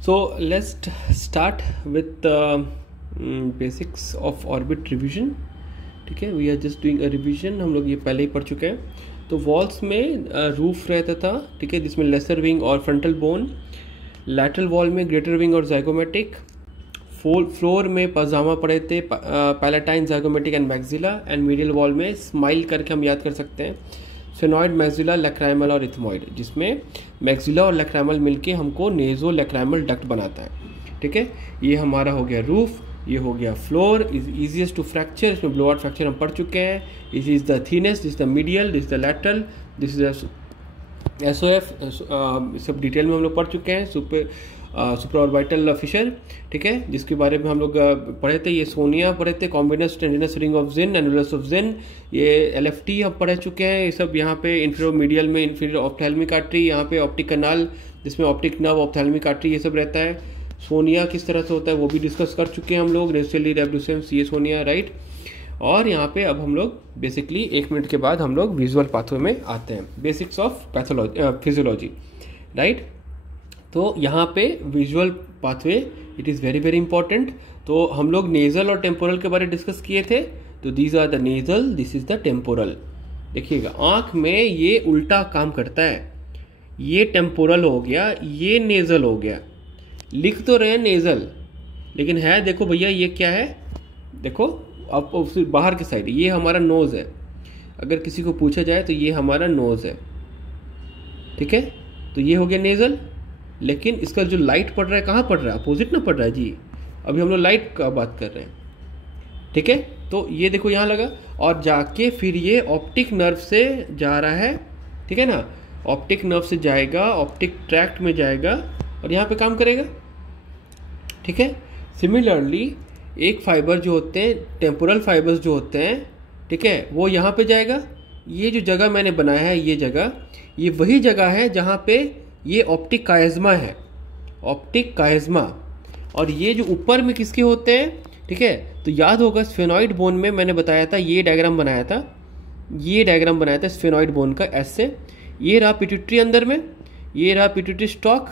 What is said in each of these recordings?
So let's start with basics of orbit revision. ठीक है, we are just doing a revision. हम लोग ये पहले ही पढ़ चुके हैं. तो वॉल्स में रूफ रहता था, ठीक है, जिसमें लेसर विंग और फ्रंटल बोन. लैटरल वॉल में ग्रेटर विंग और जाइगोमेटिक. फ्लोर में पजामा पड़े थे, palatine, zygomatic and maxilla. And medial wall में स्माइल करके हम याद कर सकते हैं स्फेनॉइड, मैक्सिला, लैक्राइमल और इथमॉइड, जिसमें मैक्सिला और लैक्राइमल मिलके हमको नेजो लैक्राइमल डक्ट बनाता है. ठीक है, ये हमारा हो गया रूफ, ये हो गया floor. Is easiest to fracture, इसमें ब्लो आउट फ्रैक्चर हम पढ़ चुके हैं. Is the thinnest, this the medial, this the lateral, this is SOF. सब डिटेल में हम लोग पढ़ चुके हैं. सुपर ऑर्बिटल फिशर, ठीक है, जिसके बारे में हम लोग पढ़े थे. ये सोनिया पढ़े थे, कॉम्बिनस tendinous ring of Zinn, annulus of Zinn. ये LFT हम पढ़ चुके हैं. ये सब यहाँ पे इंफीरियर मीडियल में इंफीरियर ऑप्थेल्मिक आर्टरी, यहाँ पे ऑप्टिक कनाल जिसमें ऑप्टिक नर्व, ऑप्थेल्मिक आर्टरी, ये सब रहता है. सोनिया किस तरह से होता है वो भी डिस्कस कर चुके हैं हम लोग. रेस्टेली रेबडुसेंस, ये सोनिया, राइट. और यहाँ पे अब हम लोग बेसिकली 1 मिनट के बाद हम लोग विजुअल पाथवे में आते हैं. Basics of pathology, physiology, right. तो यहाँ पे visual pathway it is very very important. तो हम लोग नेजल और टेम्पोरल के बारे में डिस्कस किए थे. तो these are the nasal, this is the temporal. देखिएगा, आँख में ये उल्टा काम करता है. ये टेम्पोरल हो गया, ये नेजल हो गया. लिख तो रहे नेजल, लेकिन है देखो भैया ये क्या है. देखो अब बाहर की साइड ये हमारा नोज है. अगर किसी को पूछा जाए तो ये हमारा नोज है, ठीक है. तो ये हो गया नेजल. लेकिन इसका जो लाइट पड़ रहा है कहाँ पड़ रहा है? अपोजिट ना पड़ रहा है जी. अभी हम लोग लाइट का बात कर रहे हैं, ठीक है. तो ये देखो यहाँ लगा और जाके फिर ये ऑप्टिक नर्व से जा रहा है, ठीक है ना. ऑप्टिक नर्व से जाएगा, ऑप्टिक ट्रैक्ट में जाएगा और यहाँ पे काम करेगा, ठीक है. सिमिलरली एक फाइबर जो होते हैं, टेम्पोरल फाइबर्स जो होते हैं, ठीक है, वो यहाँ पे जाएगा. ये जो जगह मैंने बनाया है, ये जगह, ये वही जगह है जहाँ पे ये ऑप्टिक कायज़मा है, ऑप्टिक कायज़मा. और ये जो ऊपर में किसके होते हैं, ठीक है. तो याद होगा स्फेनॉइड बोन में मैंने बताया था, ये डायग्राम बनाया था, ये डायग्राम बनाया था स्फेनॉइड बोन का ऐसे. ये रहा पिट्यूटरी अंदर में, ये रहा पिट्यूटरी स्टॉक,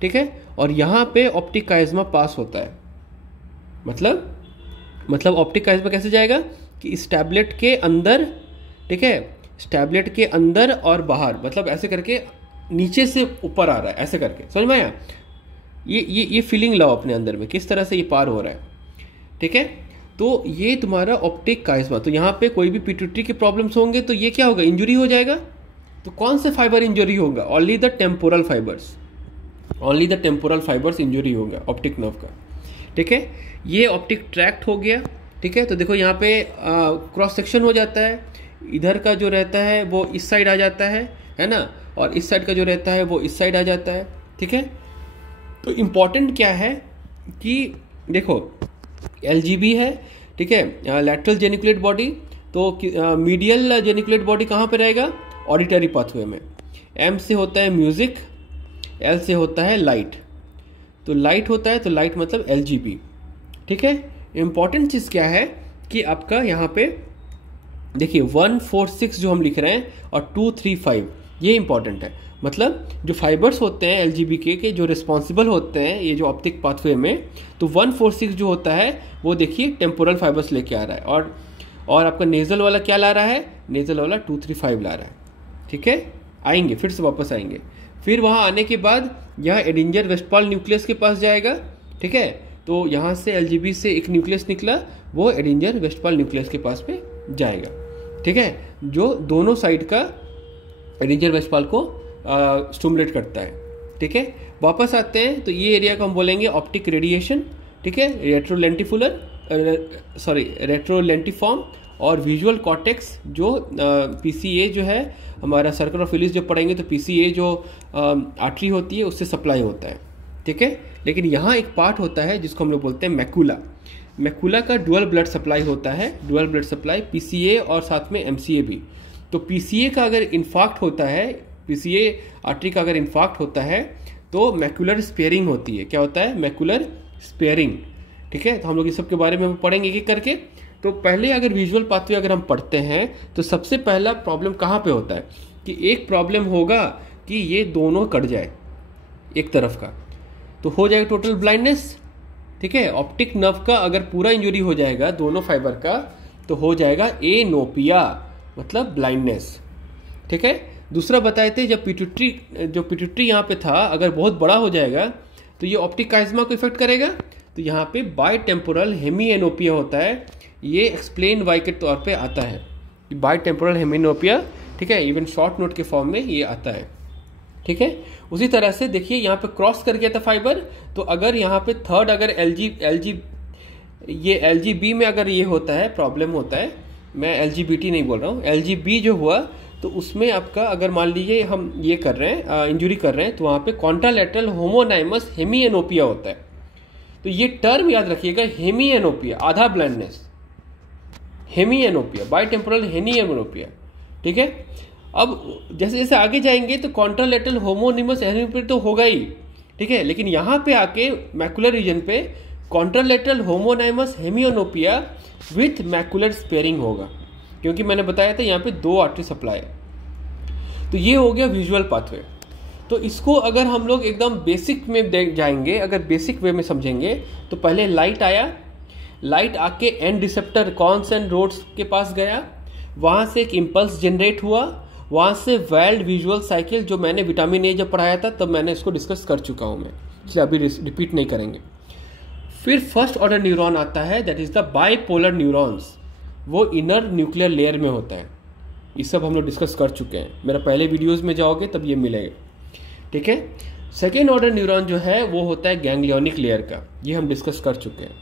ठीक है. और यहाँ पे ऑप्टिक कायज़मा पास होता है. मतलब ऑप्टिक कायज़मा कैसे जाएगा कि इस टैबलेट के अंदर, ठीक है, टैबलेट के अंदर और बाहर, मतलब ऐसे करके नीचे से ऊपर आ रहा है, ऐसे करके. समझ में आया? ये फीलिंग लाओ अपने अंदर में, किस तरह से ये पार हो रहा है, ठीक है. तो ये तुम्हारा ऑप्टिक कायज़मा. तो यहाँ पे कोई भी पिट्यूटरी के प्रॉब्लम्स होंगे तो ये क्या होगा? इंजुरी हो जाएगा. तो कौन से फाइबर इंजुरी होगा? Only the temporal fibres, only the temporal fibres injury होगा ऑप्टिक नर्व का, ठीक है. ये ऑप्टिक ट्रैक्ट हो गया, ठीक है. तो देखो यहाँ पे क्रॉस सेक्शन हो जाता है. इधर का जो रहता है वो इस साइड आ जाता है ना. और इस साइड का जो रहता है वो इस साइड आ जाता है, ठीक है. तो इम्पॉर्टेंट क्या है कि देखो LGB है, ठीक है, लैटरल जेनिकुलेट बॉडी. तो मीडियल जेनिकुलेट बॉडी कहाँ पे रहेगा? ऑडिटरी पाथवे में. M से होता है म्यूजिक, L से होता है लाइट. तो लाइट होता है, तो लाइट मतलब LGB, ठीक है. इम्पॉर्टेंट चीज़ क्या है कि आपका यहाँ पे देखिए 1, 4, 6 जो हम लिख रहे हैं और 2, 3, 5 ये इंपॉर्टेंट है. मतलब जो फाइबर्स होते हैं LGB के जो रिस्पॉन्सिबल होते हैं ये जो ऑप्टिक पाथवे में, तो 1, 4, 6 जो होता है वो देखिए टेम्पोरल फाइबर्स लेके आ रहा है. और आपका नेजल वाला क्या ला रहा है? नेजल वाला 2, 3, 5 ला रहा है, ठीक है. आएंगे फिर से वापस आएंगे. फिर वहाँ आने के बाद यह एडिंजर वेस्टफॉल न्यूक्लियस के पास जाएगा, ठीक है. तो यहाँ से LGB से एक न्यूक्लियस निकला, वो एडिंजर वेस्टफॉल न्यूक्लियस के पास पे जाएगा, ठीक है, जो दोनों साइड का एडिंजर वेस्टफॉल को स्टिमुलेट करता है, ठीक है. वापस आते हैं तो ये एरिया को हम बोलेंगे ऑप्टिक रेडिएशन, ठीक है. रेट्रोलेंटिफॉर्म और विजुअल कॉर्टेक्स जो PCA जो है हमारा सर्कल ऑफ विलिस जो पढ़ेंगे तो PCA जो आर्टरी होती है उससे सप्लाई होता है, ठीक है. लेकिन यहाँ एक पार्ट होता है जिसको हम लोग बोलते हैं मैकुला. मैकुला का डुअल ब्लड सप्लाई होता है, डुअल ब्लड सप्लाई PCA और साथ में MCA भी. तो PCA का अगर इन्फाक्ट होता है, PCA आर्टरी का अगर इन्फाक्ट होता है तो मैकुलर स्पेयरिंग होती है. क्या होता है? मैकुलर स्पेयरिंग, ठीक है. तो हम लोग इस सब के बारे में हम पढ़ेंगे एक करके. तो पहले अगर विजुअल पाथवे अगर हम पढ़ते हैं तो सबसे पहला प्रॉब्लम कहाँ पे होता है कि एक प्रॉब्लम होगा कि ये दोनों कट जाए एक तरफ का, तो हो जाएगा टोटल ब्लाइंडनेस। ठीक है, ऑप्टिक नर्व का अगर पूरा इंजरी हो जाएगा दोनों फाइबर का तो हो जाएगा एनोपिया, मतलब ब्लाइंडनेस। ठीक है, दूसरा बताए थे जब पिट्यूटरी यहाँ पे था अगर बहुत बड़ा हो जाएगा तो ये ऑप्टिक काइज्मा को इफेक्ट करेगा, तो यहाँ पे बाइटेम्पोरल हेमिएनोपिया होता है। ये एक्सप्लेन वाई के तौर पे आता है, बाइटेम्पोरल हेमिएनोपिया। ठीक है, इवन शॉर्ट नोट के फॉर्म में ये आता है। ठीक है, उसी तरह से देखिए यहाँ पे क्रॉस कर गया था फाइबर, तो अगर यहाँ पे थर्ड अगर LGB में अगर ये होता है, प्रॉब्लम होता है, मैं LGBT नहीं बोल रहा हूँ, LGB जो हुआ तो उसमें आपका अगर मान लीजिए हम ये कर रहे हैं इंजुरी कर रहे हैं तो वहाँ पे कॉन्ट्रालैटरल होमोनाइमस हेमिएनोपिया होता है। तो ये टर्म याद रखिएगा, हेमिएनोपिया आधा ब्लाइंडनेस, हेमिएनोपिया बाइटेम्पोरल हेमिएनोपिया। ठीक है, अब जैसे जैसे आगे जाएंगे तो कॉन्ट्रालैटरल होमोनिमस हेमिएनोपिया तो होगा ही। ठीक है, लेकिन यहाँ पे आके मैकुलर रीजन पे कॉन्ट्रालैटरल होमोनाइमस हेमिएनोपिया विथ मैकुलर स्पेयरिंग होगा, क्योंकि मैंने बताया था यहाँ पे 2 आर्टरी सप्लाई है। तो ये हो गया विजुअल पाथवे। तो इसको अगर हम लोग एकदम बेसिक में जाएंगे, अगर बेसिक वे में समझेंगे तो पहले लाइट आया, लाइट आके and receptor cones and rods के पास गया, वहां से एक इम्पल्स जनरेट हुआ, वहां से वाइल्ड विजुअल साइकिल जो मैंने विटामिन ए जब पढ़ाया था तब मैंने इसको डिस्कस कर चुका हूं मैं, इसलिए अभी रिपीट नहीं करेंगे। फिर फर्स्ट ऑर्डर न्यूरॉन आता है, that is the bipolar neurons, वो इनर न्यूक्लियर लेयर में होता है। ये सब हम लोग डिस्कस कर चुके हैं, मेरा पहले वीडियोस में जाओगे तब ये मिलेगा। ठीक है, सेकेंड ऑर्डर न्यूरॉन जो है वो होता है गैंग्लियोनिक लेयर का, ये हम डिस्कस कर चुके हैं।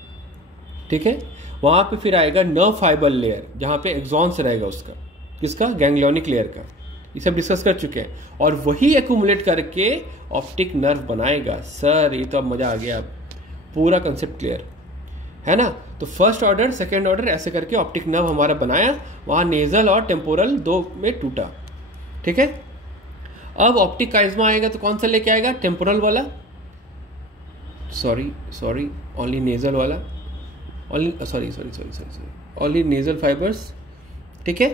ठीक है, वहां पे फिर आएगा नर्व फाइबर लेयर जहां पे एक्सॉन्स रहेगा उसका, किसका, गैंग्लियोनिक लेयर का, ये सब डिस्कस कर चुके हैं। और वही एक्यूमुलेट करके ऑप्टिक नर्व बनाएगा। सर ये तो अब मजा आ गया, पूरा कंसेप्ट क्लियर है ना। तो फर्स्ट ऑर्डर सेकेंड ऑर्डर ऐसे करके ऑप्टिक नर्व हमारा बनाया, वहां नेजल और टेम्पोरल 2 में टूटा। ठीक है, अब ऑप्टिक काइज्मा आएगा तो कौन सा लेके आएगा, टेम्पोरल वाला, सॉरी ओनली नेजल वाला, ओनली नेजल फाइबर्स। ठीक है,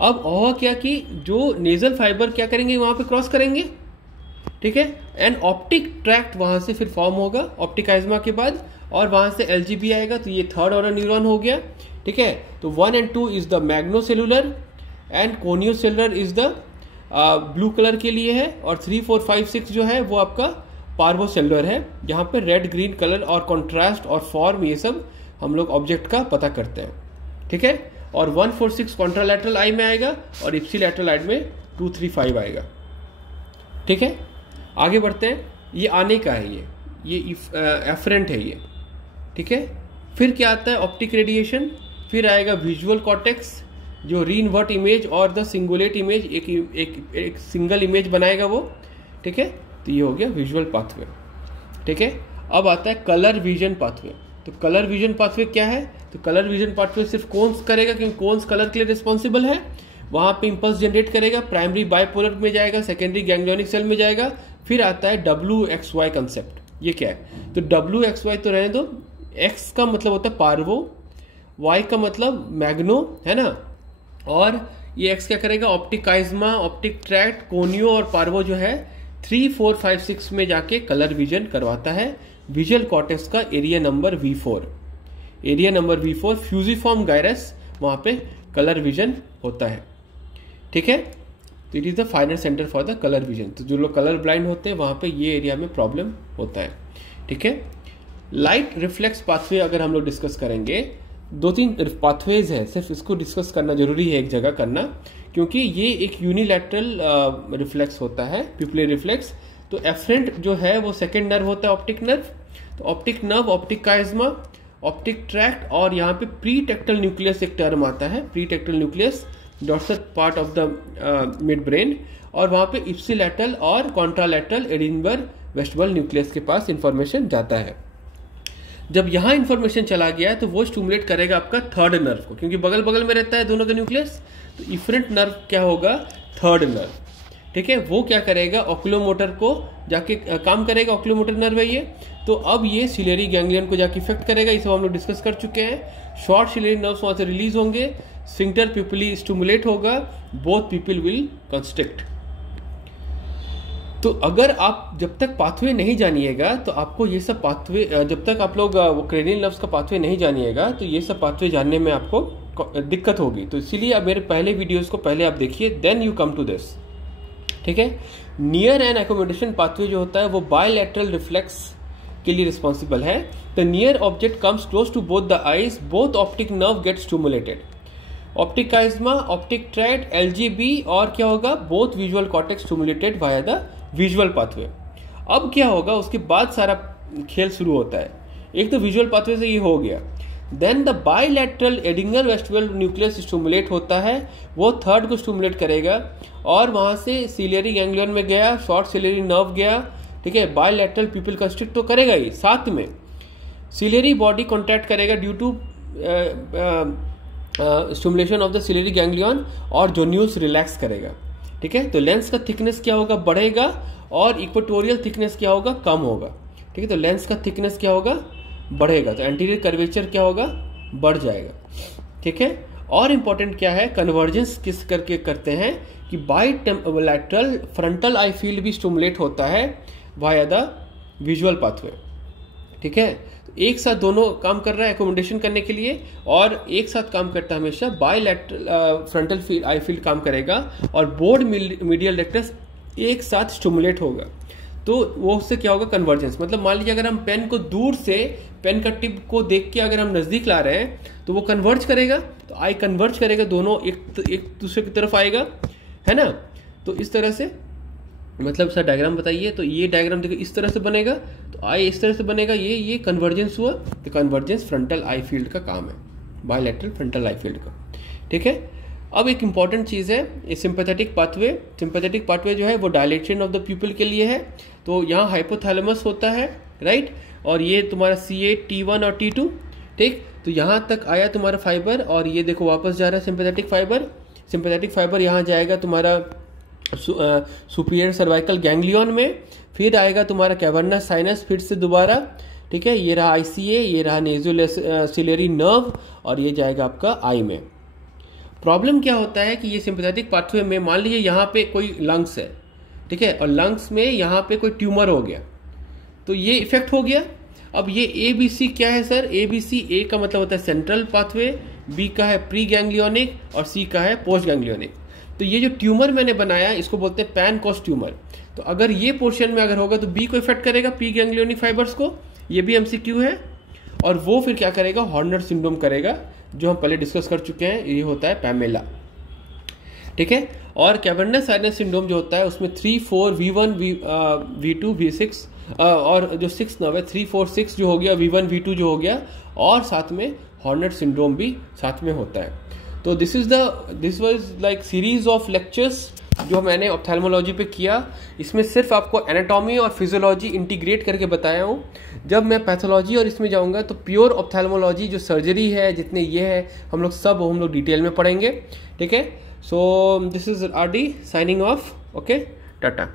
अब और क्या कि जो नेजल फाइबर क्या करेंगे वहां पे क्रॉस करेंगे। ठीक है, एंड ऑप्टिक ट्रैक्ट वहां से फिर फॉर्म होगा ऑप्टिक काइज्मा के बाद, और वहां से LGB आएगा, तो ये थर्ड ऑर्डर न्यूरॉन हो गया। ठीक है, तो 1 and 2 is the magnocellular and koniocellular is the blue colour के लिए है, और 3, 4, 5, 6 जो है वो आपका पार्वोसेलुलर है, जहां पे रेड ग्रीन कलर और कॉन्ट्रास्ट और फॉर्म ये सब हम लोग ऑब्जेक्ट का पता करते हैं। ठीक है, और 1, 4, 6 कॉन्ट्रालैटरल आई में आएगा और इप्सिलैटरल आई में 2, 3, 5 आएगा। ठीक है, आगे बढ़ते हैं, ये आने का है, ये एफरेंट है ये। ठीक है, फिर क्या आता है, ऑप्टिक रेडिएशन, फिर आएगा विजुअल कॉर्टेक्स जो रीइन्वर्ट इमेज और द सिंगुलेट इमेज एक सिंगल इमेज बनाएगा वो। ठीक है, तो ये हो गया विजुअल पाथवे। ठीक है, अब आता है कलर विजन पाथवे। तो कलर विजन पाथवे क्या है, तो कलर विजन पाथवे सिर्फ कोन्स करेगा, क्योंकि कोन्स कलर के लिए रिस्पॉन्सिबल है, वहां पे इंपल्स जनरेट करेगा, प्राइमरी बाइपोलर में जाएगा, सेकेंडरी गैंग्लियोनिक सेल में जाएगा। फिर आता है WXY कंसेप्ट। ये क्या है, तो WXY तो रहने दो, X का मतलब होता है पार्वो, Y का मतलब मैग्नो है ना, और ये X क्या करेगा, optic chiasma, optic tract, conio और पार्वो जो है 3, 4, 5, 6 में जाके कलर विजन करवाता है। विजुअल कॉर्टेक्स का area number V4 fusiform gyrus, वहां पे कलर विजन होता है। ठीक है, तो it is the final centre for the colour vision. तो जो लोग कलर ब्लाइंड होते हैं वहां पे ये एरिया में प्रॉब्लम होता है। ठीक है, लाइट रिफ्लेक्स पाथवे अगर हम लोग डिस्कस करेंगे, 2-3 पाथवेज है, सिर्फ इसको डिस्कस करना जरूरी है एक जगह करना, क्योंकि ये एक यूनिलैटरल रिफ्लेक्स होता है, पिपुलर रिफ्लेक्स। तो एफरेंट जो है वो सेकेंड नर्व होता है ऑप्टिक नर्व। तो optic nerve, optic chiasma, optic tract, और यहाँ पे प्री टेक्टल न्यूक्लियस एक टर्म आता है, pretectal nucleus dorsal part of the midbrain, और वहां पे इप्सिलैटरल और कॉन्ट्रालैटरल एडिनबर्ग वेस्टिबुलर न्यूक्लियस के पास इंफॉर्मेशन जाता है। जब यहां इंफॉर्मेशन चला गया है तो वो स्टिमुलेट करेगा आपका थर्ड नर्व को, क्योंकि बगल बगल में रहता है दोनों का न्यूक्लियस। तो इफरेंट नर्व क्या होगा, थर्ड नर्व। ठीक है, वो क्या करेगा, ऑक्यूलोमोटर को जाके काम करेगा, ऑक्यूलोमोटर नर्व है ये। तो अब ये सिलियरी गैंग्लियन को जाके इफेक्ट करेगा, ये सब हम लोग डिस्कस कर चुके हैं। शॉर्ट सिलियरी नर्व्स वहां से रिलीज होंगे, स्फिंक्टर पिपुली स्टिमुलेट होगा, बोथ पीपल विल कंस्ट्रिक्ट। तो अगर आप जब तक पाथवे नहीं जानिएगा तो आपको ये सब पाथवे, जब तक आप लोग वो क्रेनियल नर्व्स का पाथवे नहीं जानिएगा तो ये सब पाथवे जानने में आपको दिक्कत होगी। तो इसीलिए अब मेरे पहले वीडियोस को पहले आप देखिए, then you come to this. ठीक है। नियर एंड एकोमोडेशन पाथवे जो होता है वो बायलैटरल रिफ्लेक्स के लिए रिस्पॉन्सिबल है। The near object comes close to both the eyes, both optic nerve get stimulated. Optic chiasma, optic tract, LGB और क्या होगा, both visual cortex stimulated via the visual pathway. अब क्या होगा, उसके बाद सारा खेल शुरू होता है। एक तो विजुअल पाथवे से ये हो गया, then the bilateral Edinger vestibular nucleus stimulate होता है, वो थर्ड को स्टिमुलेट करेगा और वहां से सिलियरी गैंग्लियन में गया, शॉर्ट सिलियरी नर्व गया। ठीक है। बायलैटरल प्यूपिल कंस्ट्रिक्ट तो करेगा ही, साथ में सिलियरी बॉडी कॉन्ट्रैक्ट करेगा due to stimulation of the ciliary ganglion और जोन्यूस रिलैक्स करेगा। ठीक है। तो लेंस का थिकनेस क्या होगा, बढ़ेगा और इक्वेटोरियल थिकनेस क्या होगा, कम होगा। ठीक है। तो लेंस का थिकनेस क्या होगा, बढ़ेगा, तो एंटीरियर कर्वेचर क्या होगा, बढ़ जाएगा। ठीक है। और इंपॉर्टेंट क्या है, कन्वर्जेंस किस करके करते हैं कि बायलैटरल फ्रंटल आई फील्ड भी स्टिमुलेट होता है वाया द विजुअल पाथवे। ठीक है। तो एक साथ दोनों काम कर रहा है एकोमोडेशन करने के लिए, और एक साथ काम करता है हमेशा bilateral frontal field I field काम करेगा और बोर्ड मीडियल रेक्टस एक साथ स्टिमुलेट होगा। तो वो उससे क्या होगा, कन्वर्जेंस। मतलब मान लीजिए अगर हम पेन को दूर से, पेन का टिप को देख के अगर हम नजदीक ला रहे हैं तो वो कन्वर्ज करेगा, तो आई कन्वर्ज करेगा, दोनों एक दूसरे की तरफ आएगा, है ना। तो इस तरह से, मतलब सर डायग्राम बताइए, तो ये डायग्राम देखो इस तरह से बनेगा, तो आई इस तरह से बनेगा, ये कन्वर्जेंस हुआ। तो कन्वर्जेंस फ्रंटल आई फील्ड का काम है, बायलैटरल फ्रंटल आई फील्ड का। ठीक है। अब एक इंपॉर्टेंट चीज़ है, ये सिंपैथेटिक पाथवे। सिंपैथेटिक पाथवे जो है वो डायलेशन ऑफ द प्यूपिल के लिए है। तो यहाँ हाइपोथैलेमस होता है, राइट, और ये तुम्हारा C8, T1 और T2। ठीक। तो यहाँ तक आया तुम्हारा फाइबर, और ये देखो वापस जा रहा है सिंपैथेटिक फाइबर। सिंपैथेटिक फाइबर यहाँ जाएगा तुम्हारा सुपीरियर सर्वाइकल गैंग्लियन में, फिर आएगा तुम्हारा कैवर्नस साइनस, फिर से दोबारा। ठीक है। ये रहा ICA, ये रहा नेज़ोसिलियरी नर्व, और ये जाएगा आपका आई में। प्रॉब्लम क्या होता है कि ये सिंपैथेटिक पाथवे में मान लीजिए यहाँ पे कोई लंग्स है, ठीक है, और लंग्स में यहाँ पे कोई ट्यूमर हो गया, तो ये इफेक्ट हो गया। अब ये ABC क्या है सर, ABC, A का मतलब होता है सेंट्रल पाथवे, B का है प्री गैंग्लियोनिक और C का है पोस्ट गैंग्लियोनिक। तो ये जो ट्यूमर मैंने बनाया इसको बोलते हैं पैनकोस्ट ट्यूमर। तो अगर ये पोर्शन में अगर होगा तो B को इफेक्ट करेगा, प्री गैंग्लियोनिक फाइबर्स को, ये भी MCQ है। और वो फिर क्या करेगा, हॉर्नर सिंड्रोम करेगा, जो हम पहले डिस्कस कर चुके हैं, ये होता है पैमेला। ठीक है। और कैवर्नस साइनस सिंड्रोम जो होता है उसमें 3, 4, V1, V2, V6 और जो 6 नर्व है 3, 4, 6 जो हो गया, V1, V2 जो हो गया, और साथ में हॉर्नर सिंड्रोम भी साथ में होता है। तो this was like series of lectures जो मैंने ऑप्थेल्मोलॉजी पे किया। इसमें सिर्फ आपको एनाटॉमी और फिजियोलॉजी इंटीग्रेट करके बताया हूँ। जब मैं पैथोलॉजी और इसमें जाऊँगा तो प्योर ऑप्थेल्मोलॉजी जो सर्जरी है, जितने ये है, हम लोग डिटेल में पढ़ेंगे। ठीक है। So this is RD signing off. Okay, Tata.